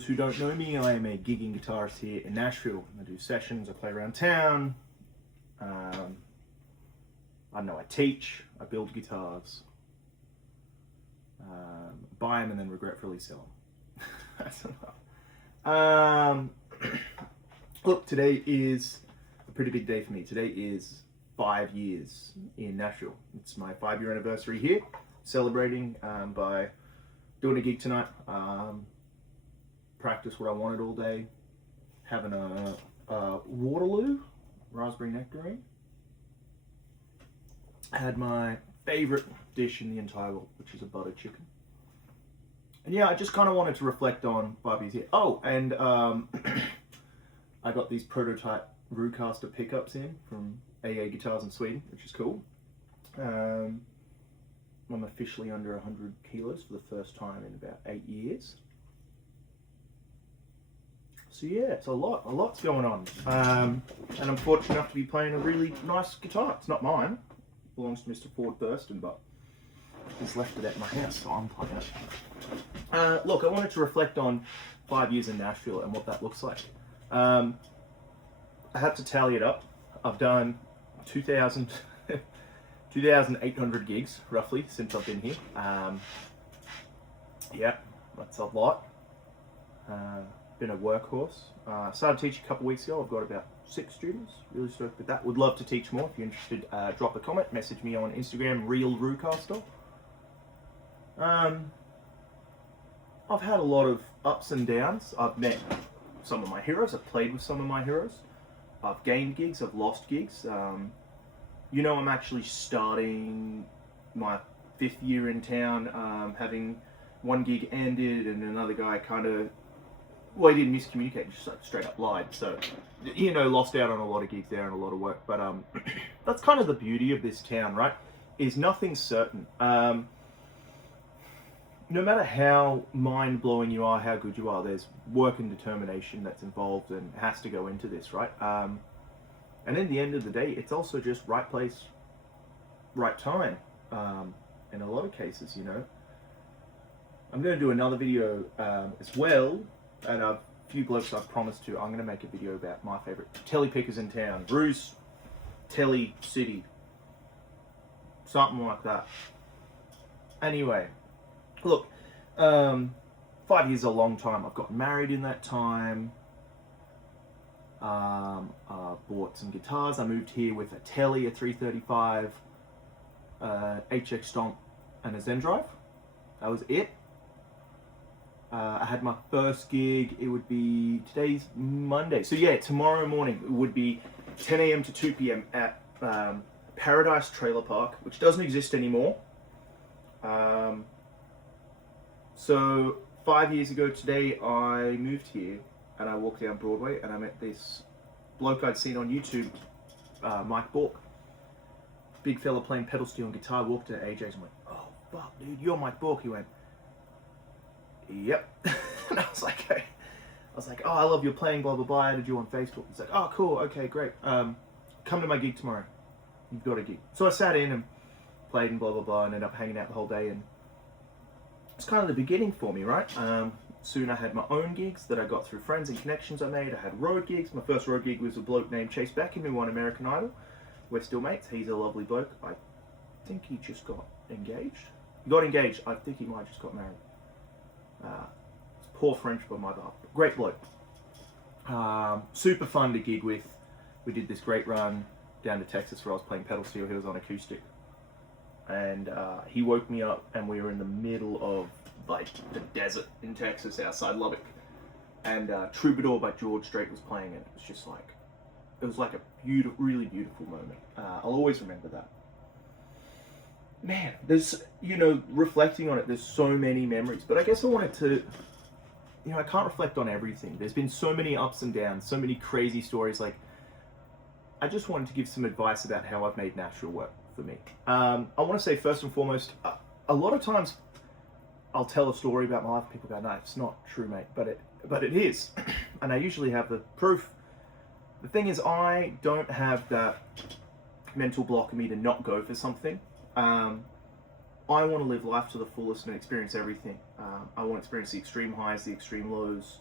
those who don't know me, I am a gigging guitarist here in Nashville. I do sessions, I play around town. I don't know, I teach, I build guitars, buy them and then regretfully sell them. That's enough. Look, today is a pretty big day for me. Today is 5 years in Nashville. It's my 5-year anniversary here, celebrating by doing a gig tonight. Practice what I wanted all day, having a Waterloo raspberry nectarine. I had my favorite dish in the entire world, which is a butter chicken. And yeah, I just kind of wanted to reflect on 5 years here. Oh, and I got these prototype Rucaster pickups in from AA Guitars in Sweden, which is cool. I'm officially under 100 kilos for the first time in about 8 years. So yeah, it's a lot's going on. And I'm fortunate enough to be playing a really nice guitar. It's not mine, it belongs to Mr. Ford Thurston, but he's left it at my house, so I'm playing it. Look, I wanted to reflect on 5 years in Nashville and what that looks like. I had to tally it up. I've done 2,800 gigs, roughly, since I've been here. Yeah, that's a lot. Been a workhorse. Started teaching a couple weeks ago. I've got about 6 students. Really stoked with that. Would love to teach more. If you're interested, drop a comment. Message me on Instagram, Real Rucaster. I've had a lot of ups and downs. I've met some of my heroes. I've played with some of my heroes. I've gained gigs. I've lost gigs. You know, I'm actually starting my 5th year in town, having one gig ended and another guy kind of, well, he didn't miscommunicate, he just like straight up lied. So, you know, lost out on a lot of gigs there and a lot of work. But that's kind of the beauty of this town, right? Is nothing's certain. No matter how mind-blowing you are, how good you are, there's work and determination that's involved and has to go into this, right? And in the end of the day, it's also just right place, right time. In a lot of cases, you know. I'm going to do another video as well, and a few blokes I've promised to. I'm going to make a video about my favourite telly pickers in town. Bruce, Telly City. Something like that. Anyway, look, 5 years is a long time. I've got married in that time. Bought some guitars. I moved here with a Telly, a 335, HX Stomp, and a Zen Drive. That was it. I had my first gig. It would be, today's Monday. So yeah, tomorrow morning it would be 10 a.m. to 2 p.m. at Paradise Trailer Park, which doesn't exist anymore. So 5 years ago today, I moved here and I walked down Broadway and I met this bloke I'd seen on YouTube, Mike Bork. Big fella playing pedal steel and guitar. Walked to AJ's and went, "Oh fuck, dude, you're Mike Bork." He went, "Yep." And I was like, "Hey." I was like, "Oh, I love your playing, blah blah blah. I added you on Facebook." He's like, "Oh, cool, okay, great. Come to my gig tomorrow. You've got a gig." So I sat in and played and blah blah blah, and ended up hanging out the whole day. And it's kind of the beginning for me, right? Soon I had my own gigs that I got through friends and connections I made. I had road gigs. My first road gig was a bloke named Chase Beckham who won American Idol. We're still mates. He's a lovely bloke. I think he just got engaged. He got engaged. I think he might have just got married. It's poor French by my behalf. Great bloke. Super fun to gig with. We did this great run down to Texas where I was playing pedal steel. He was on acoustic. And he woke me up and we were in the middle of like the desert in Texas outside Lubbock. And Troubadour by George Strait was playing and it was just like, it was like a beautiful, really beautiful moment. I'll always remember that. Man, there's, you know, reflecting on it, there's so many memories. But I guess I wanted to, you know, I can't reflect on everything. There's been so many ups and downs, so many crazy stories. Like, I just wanted to give some advice about how I've made Nashville work for me. I want to say first and foremost, a lot of times I'll tell a story about my life. People go, "No, it's not true, mate," but it is, and I usually have the proof. The thing is, I don't have that mental block in me to not go for something. I want to live life to the fullest and experience everything. I want to experience the extreme highs, the extreme lows,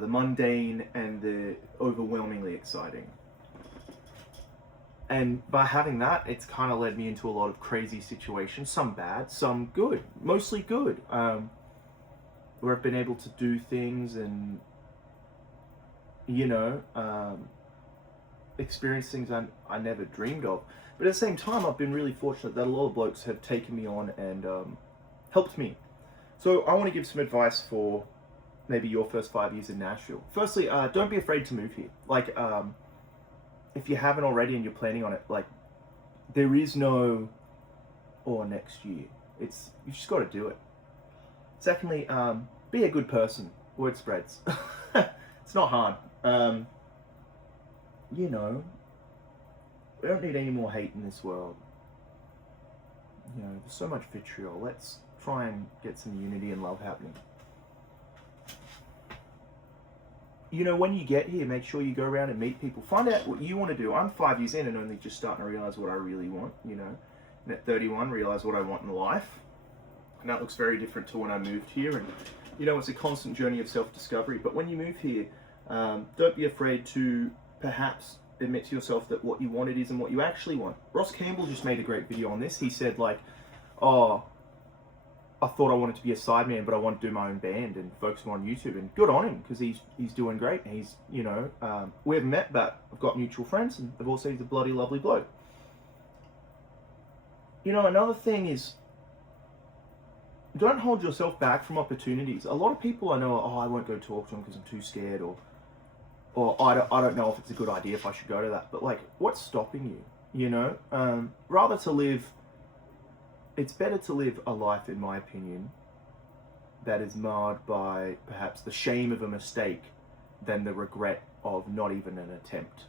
the mundane and the overwhelmingly exciting. And by having that, it's kind of led me into a lot of crazy situations, some bad, some good, mostly good, where I've been able to do things and, you know, experience things I never dreamed of. But at the same time, I've been really fortunate that a lot of blokes have taken me on and helped me. So I want to give some advice for maybe your first 5 years in Nashville. Firstly, don't be afraid to move here. Like, if you haven't already and you're planning on it, like, there is no, or next year. You just got to do it. Secondly, be a good person. Word spreads. It's not hard. You know, we don't need any more hate in this world. You know, there's so much vitriol. Let's try and get some unity and love happening. You know, when you get here, make sure you go around and meet people. Find out what you want to do. I'm 5 years in and only just starting to realize what I really want, you know. And at 31, realize what I want in life. And that looks very different to when I moved here. And, you know, it's a constant journey of self-discovery. But when you move here, don't be afraid to perhaps admit to yourself that what you wanted isn't what you actually want. Ross Campbell just made a great video on this. He said, like, oh, I thought I wanted to be a sideman, but I want to do my own band and focus more on YouTube. And good on him, because he's doing great. And he's, you know, we haven't met, but I've got mutual friends, and I've also he's a bloody lovely bloke. You know, another thing is, don't hold yourself back from opportunities. A lot of people I know, I won't go talk to them because I'm too scared, or I don't know if it's a good idea if I should go to that. But like, what's stopping you? You know, it's better to live a life, in my opinion, that is marred by perhaps the shame of a mistake than the regret of not even an attempt.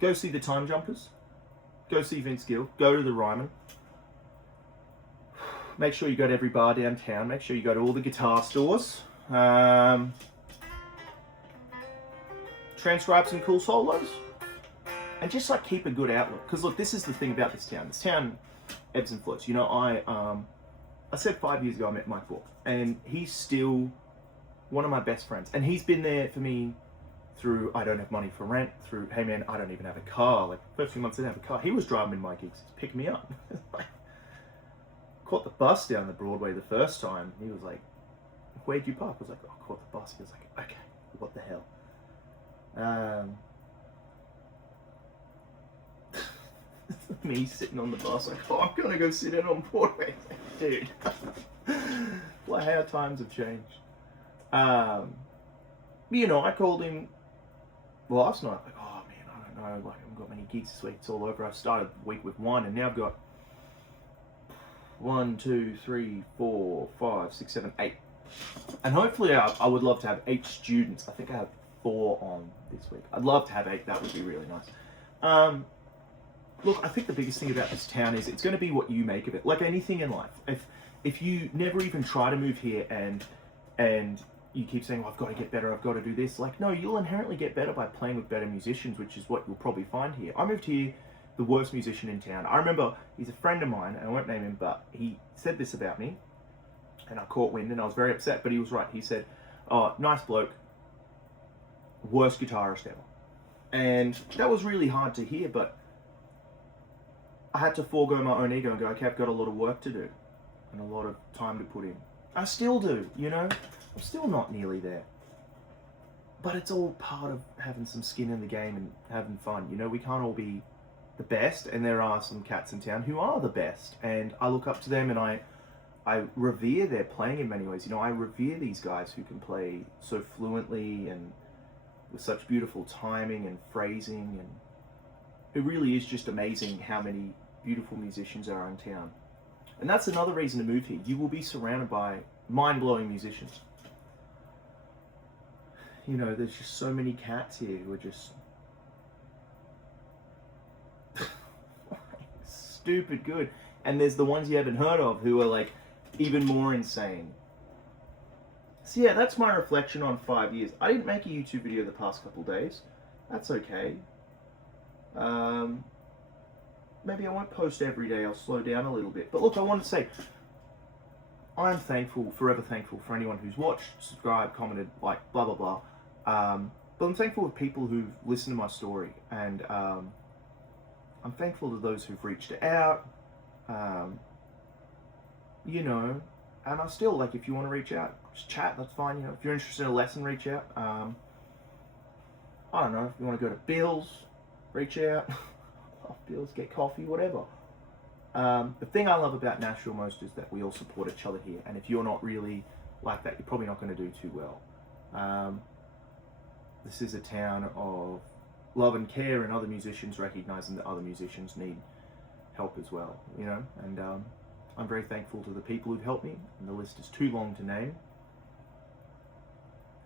Go see the Time Jumpers. Go see Vince Gill. Go to the Ryman. Make sure you go to every bar downtown. Make sure you go to all the guitar stores. Transcribe some cool solos. And just like keep a good outlook. Because look, this is the thing about this town. This town ebbs and flows. You know, I said 5 years ago I met Mike Bork. And he's still one of my best friends. And he's been there for me through I don't have money for rent, through, hey man, I don't even have a car. Like, first few months I didn't have a car. He was driving me to my gigs to pick me up. Like, caught the bus down the Broadway the first time. He was like, where'd you park? I was like, I caught the bus. He was like, okay, what the hell? Me sitting on the bus like, oh, I'm gonna go sit in on Broadway. Dude, like how times have changed. You know, I called him last night, like, oh man, I don't know, like I haven't got many gigs this week, it's all over. I started the week with one and now I've got 1, 2, 3, 4, 5, 6, 7, 8. And hopefully I would love to have 8 students. I think I have 4 on this week. I'd love to have 8, that would be really nice. Look, I think the biggest thing about this town is it's going to be what you make of it. Like anything in life, if you never even try to move here and you keep saying, well, I've got to get better, I've got to do this. Like, no, you'll inherently get better by playing with better musicians, which is what you'll probably find here. I moved here, the worst musician in town. I remember he's a friend of mine, and I won't name him, but he said this about me, and I caught wind, and I was very upset, but he was right. He said, oh, nice bloke, worst guitarist ever. And that was really hard to hear, but I had to forego my own ego and go, okay, I've got a lot of work to do and a lot of time to put in. I still do, you know? I'm still not nearly there. But it's all part of having some skin in the game and having fun. You know, we can't all be the best, and there are some cats in town who are the best. And I look up to them and I revere their playing in many ways. You know, I revere these guys who can play so fluently and with such beautiful timing and phrasing, and it really is just amazing how many beautiful musicians are in town. And that's another reason to move here. You will be surrounded by mind-blowing musicians. You know, there's just so many cats here who are just stupid good. And there's the ones you haven't heard of who are like even more insane. So yeah, that's my reflection on 5 years. I didn't make a YouTube video the past couple days. That's okay. Maybe I won't post every day. I'll slow down a little bit. But look, I want to say, I'm thankful, forever thankful for anyone who's watched, subscribed, commented, like, blah, blah, blah. But I'm thankful for people who've listened to my story, and I'm thankful to those who've reached out, you know, and I still, like, if you want to reach out, just chat, that's fine, you know. If you're interested in a lesson, reach out. I don't know, if you want to go to Bill's, reach out. Bill's, get coffee, whatever. The thing I love about Nashville most is that we all support each other here, and if you're not really like that, you're probably not going to do too well. This is a town of love and care, and other musicians recognizing that other musicians need help as well, you know, and I'm very thankful to the people who've helped me, and the list is too long to name,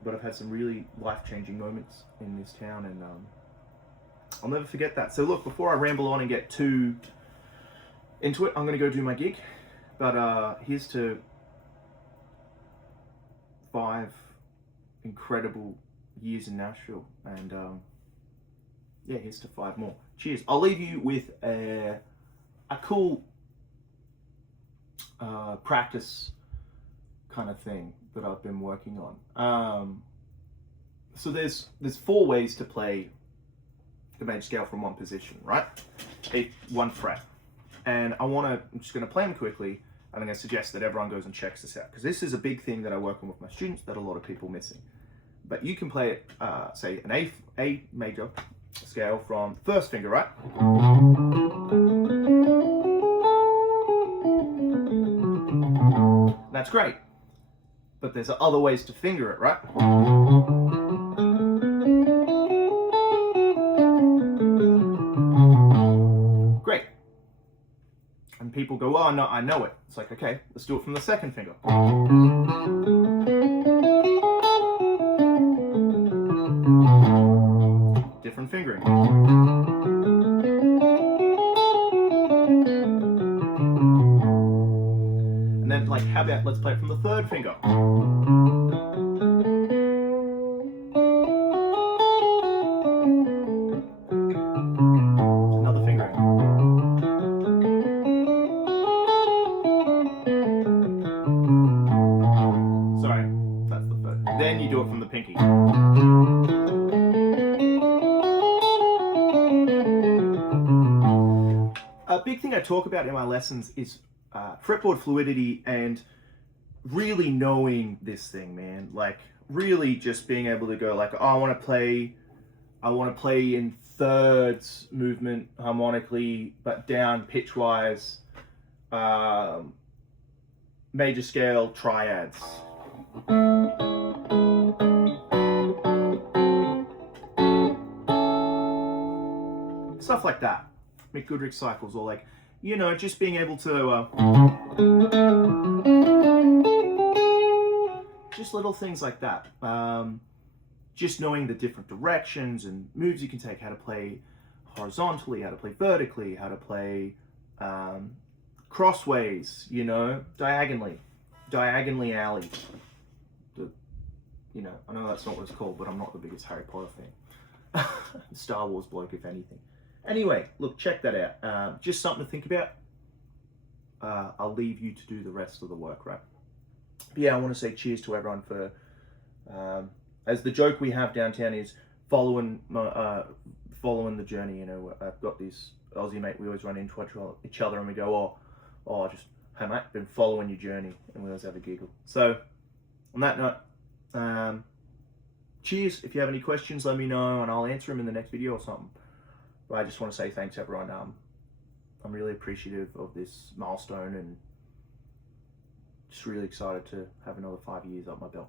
but I've had some really life-changing moments in this town, and I'll never forget that. So look, before I ramble on and get too into it, I'm going to go do my gig, but here's to 5 incredible years in Nashville, and yeah, here's to 5 more. Cheers. I'll leave you with a cool practice kind of thing that I've been working on. So there's 4 ways to play the major scale from one position, right? 1 fret. And I'm just going to play them quickly, and I'm going to suggest that everyone goes and checks this out, because this is a big thing that I work on with my students that a lot of people are missing. But you can play it, say, an A major scale from the 1st finger, right? That's great. But there's other ways to finger it, right? Great. And people go, oh, no, I know it. It's like, okay, let's do it from the 2nd finger. Different fingering. And then, like, how about let's play it from the 3rd finger. Another fingering. Sorry, that's the 3rd. Then you do it from the pinky. A big thing I talk about in my lessons is fretboard fluidity, and really knowing this thing, man. Like, really just being able to go like, oh, I want to play in 3rds movement harmonically, but down pitch-wise, major scale triads. Stuff like that. Make Goodrich cycles, or like, you know, just being able to just little things like that. Just knowing the different directions and moves you can take, how to play horizontally, how to play vertically, how to play crossways, you know, diagonally alley. You know, I know that's not what it's called, but I'm not the biggest Harry Potter fan. Star Wars bloke, if anything. Anyway, look, check that out. Just something to think about. I'll leave you to do the rest of the work, right? But yeah, I want to say cheers to everyone for, as the joke we have downtown is following the journey. You know, I've got this Aussie mate, we always run into each other and we go, oh, just, hey mate, been following your journey, and we always have a giggle. So, on that note, cheers. If you have any questions, let me know and I'll answer them in the next video or something. But I just want to say thanks, everyone. I'm really appreciative of this milestone, and just really excited to have another 5 years up my belt.